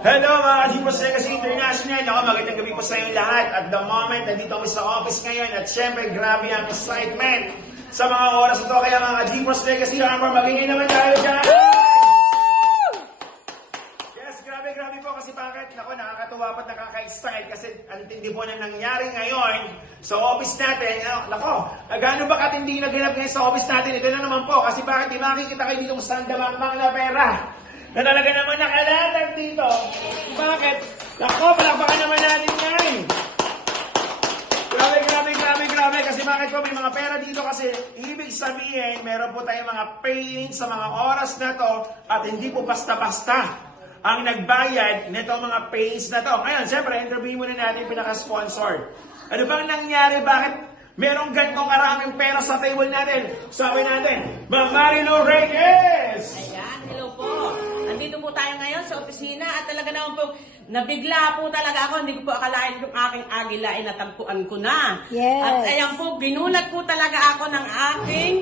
Hello mga Jeepers Legacy International! Ako, magandang gabi po sa inyong lahat. At the moment, nandito kami sa office ngayon at syempre, grabe ang excitement sa mga oras ito. Kaya mga Jeepers Legacy, magingay naman tayo dyan! Yes, grabe po kasi bakit? Ako, nakakatuwa pa at nakaka-excite kasi ang tindi po na nangyari ngayon sa office natin. Nako, gaano ba katindi naganap ngayon sa office natin? Ito na naman po kasi bakit di makikita kayo ditong sandamang na pera na talaga naman nakalatag dito. Bakit? Nako, palakpakan naman natin yan. Grabe. Kasi bakit po may mga pera dito? Kasi ibig sabihin, meron po tayong mga pay-in sa mga oras na to at hindi po basta-basta ang nagbayad nito mga pay-ins na to. Ngayon, siyempre, interview muna natin yung pinaka-sponsor. Ano bang nangyari? Bakit merong ganitong karaming pera sa table natin? Sabi natin, Ma'am Marilu Reyes! Ayan, hello po. Nandito po tayo ngayon sa opisina at talaga naman po, nabigla po talaga ako. Hindi ko po akalain yung aking agila ay natagpuan ko na. Yes. At ayan po, ginulat po talaga ako ng aking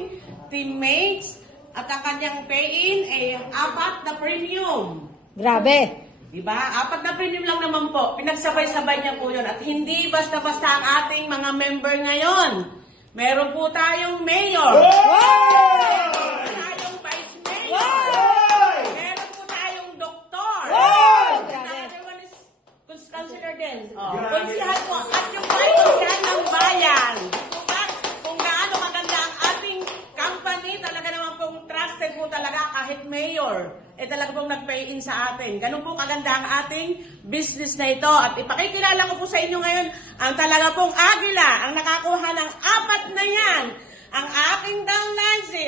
teammates at ang kanyang pay-in ay 4 na premium. Grabe. Diba? 4 na premium lang naman po. Pinagsabay-sabay niya po yun. At hindi basta-basta ang ating mga member ngayon. Meron po tayong mayor. Meron po tayong vice mayor. Meron po tayong doktor. Another one is councilor din. Konsyal po. At yung konsyal ng bayan. Diba? Kung gaano maganda ang ating company, talaga naman pong trusted po talaga kahit mayor. Talaga pong nag-pay-in sa atin. Ganun po kaganda ang ating business na ito. At ipakikilala ko po sa inyo ngayon ang talaga pong agila, ang nakakuha ng 4 na yan. Ang aking downline si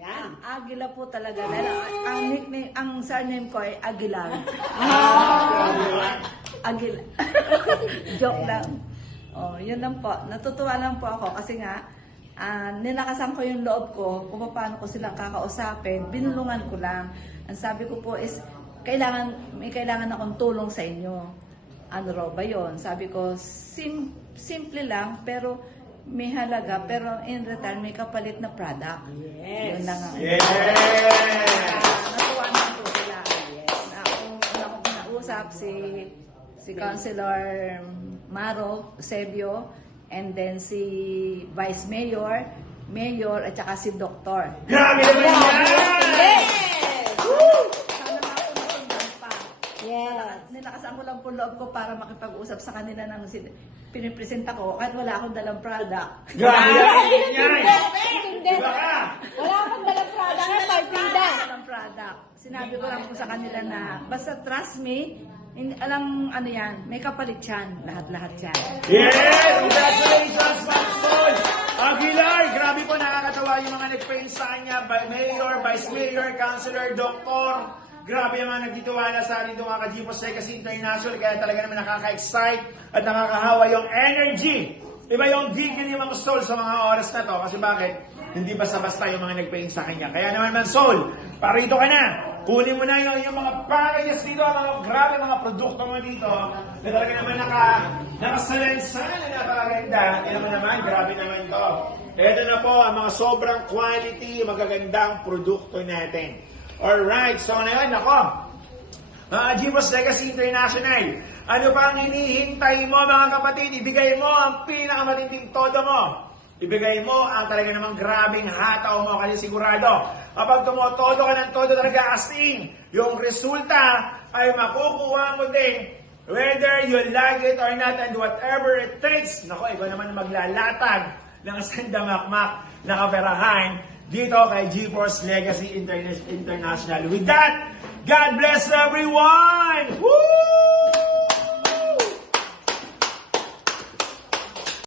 Ayan. Agila po talaga. Dahil ang nickname, ang surname ko ay Aguilar. Agila. Joke lang. Oh, yun lang po. Natutuwa lang po ako kasi nga nilakasan ko yung loob ko kung paano ko silang kakausapin. Binulungan ko lang. Ang sabi ko po is may kailangan akong tulong sa inyo. Ano raw ba yun? Sabi ko, simple lang pero may halaga pero in return may kapalit na product. Yes. Yun lang ang natuwa naman po sila. Yes. Una ko pinausap si Councilor Maro Eusebio, and then si Vice Mayor, at saka si Doktor. Grabe naman yan! Sana nga po nasundan pa. Yes. Nilakasan ko lang po loob ko para makipag-usap sa kanila ng pinipresenta ko kahit wala akong dalang product. Grabe yan! Hindi. Diba ka? Wala akong dalang product na partida. Dalang product. Sinabi ko lang po sa kanila na basta trust me, alam ano yan, may kapalit yan. Lahat-lahat yan. Yes! Congratulations, Ma'am Sol! Aguilar! Grabe po, nakakatawa yung mga nag-paint sa kanya. Mayor, Vice Mayor, Councilor, Doktor. Grabe yung mga nagtitiwala sa atin itong mga Jeepers Legacy International. Kaya talaga naman nakaka-excite at nakakahawa yung energy. Iba yung gigil ni Ma'am Sol sa mga oras na to. Kasi bakit? Hindi basta-basta yung mga nag-paint sa kanya. Kaya naman, Ma'am Sol, parito ka na. Kunin mo na yung mga packages dito, mga grabe mga produkto mo dito na talaga naman nakasalansan na napakaganda. Yan naman, grabe naman to. Ito na po ang mga sobrang quality, magagandang produkto natin. Alright, so ngayon ako, Jeepers Legacy International, ano pa ang hinihintay mo mga kapatid? Ibigay mo ang pinakamatinding todo mo. Ibigay mo ang talaga namang grabing hataw mo kasi sigurado kapag tumotodo ka ng todo talaga as in, yung resulta ay makukuha mo din whether you like it or not and whatever it takes. Nako, ikaw naman maglalatag ng sandamakmak na kaperahan dito kay Jeepers Legacy International. With that, God bless everyone! Woo!